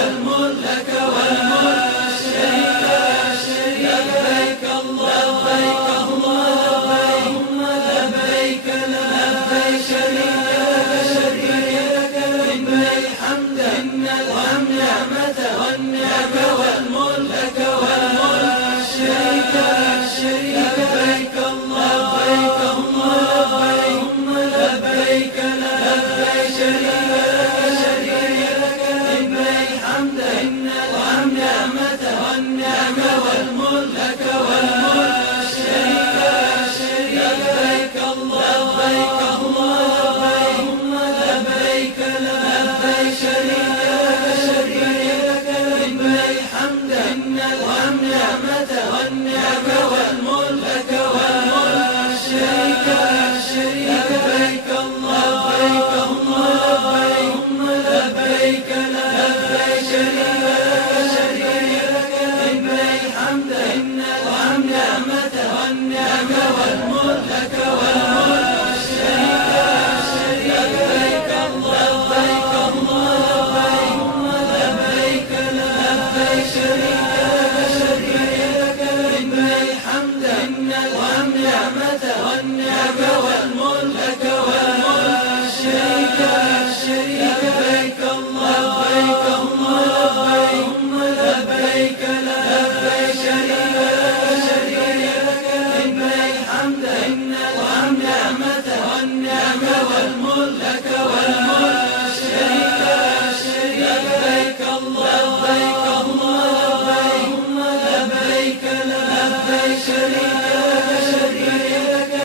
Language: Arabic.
والملك والملك لا شريك لك. لبيك اللهم لبيك لا شريك لك. إن الحمد والنعمة والملك لا شريك لك. اللهم لبيك لا شريك لك. إن الحمد والنعمة والملك لا شريك لك. اللهم لبيك لا شريك لك. إن الحمد والنعمة والملك لا شريك لك. اللهم لبيك لا شريك لك. إن الحمد والنعمة والملك لا شريك لك. لبيك اللهم لبيك لا شريك لك. إن الحمد والنعمة